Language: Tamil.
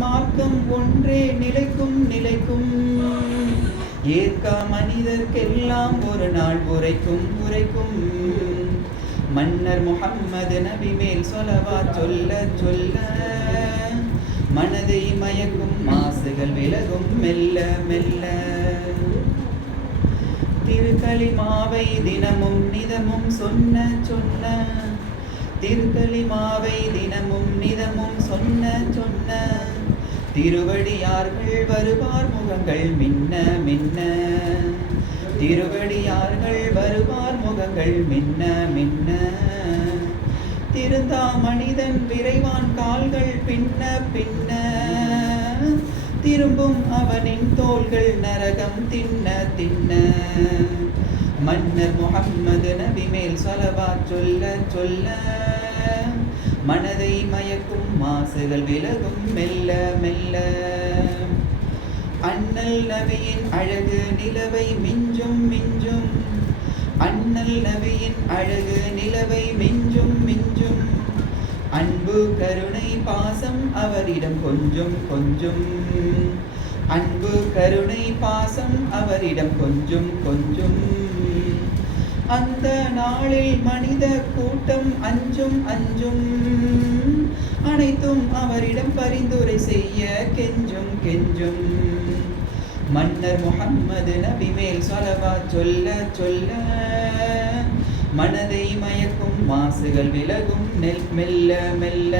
மார்க்கம் ஒன்றே நிலைக்கும் நிலைக்கும். ஏற்க மனிதர்க்கெல்லாம் ஒரு நாள் உரைக்கும் உரைக்கும். மன்னர் முஹம்மது நபி மேல் ஸலவாத் சொல்ல சொல்ல மனதை மயக்கும் மாசுகள் விலகும் மெல்ல மெல்ல. திருக்கலிமாவை தினமும் நிதமும் சொன்ன சொன்ன, திருக்கலிமாவை தினமும் நிதமும் சொன்ன சொன்ன, திருவடியார்கள் வருவார் முகங்கள் மின்ன மின்ன, திருவடியார்கள் வருவார் முகங்கள் மின்ன மின்ன. திருந்தா மனிதன் விரைவான் கால்கள் பின்ன பின்ன, திரும்பும் அவனின் தோள்கள் நரகம் தின்ன தின்ன. மன்னர் முஹம்மது நபி மேல் ஸலவாத் சொல்ல சொல்ல மனதை மயக்கும் மாசுகள் விலகும் மெல்ல மெல்ல. அண்ணல் நபியின் அழகு நிலவை மிஞ்சும் மிஞ்சும், அண்ணல் நபியின் அழகு நிலவை மிஞ்சும் மிஞ்சும். அன்பு கருணை பாசம் அவரிடம் கொஞ்சம் கொஞ்சம், அன்பு கருணை பாசம் அவரிடம் கொஞ்சம் கொஞ்சம். அந்த நாளில் மனித கூட்டம் அஞ்சும் அஞ்சும், அனைத்தும் அவரிடம் பரிந்துரை செய்ய கெஞ்சும் கெஞ்சும். மன்னர் முஹம்மது நபி மேல் ஸலவாத் சொல்ல சொல்ல மனதை மயக்கும் மாசுகள் விலகும் மெல்ல மெல்ல.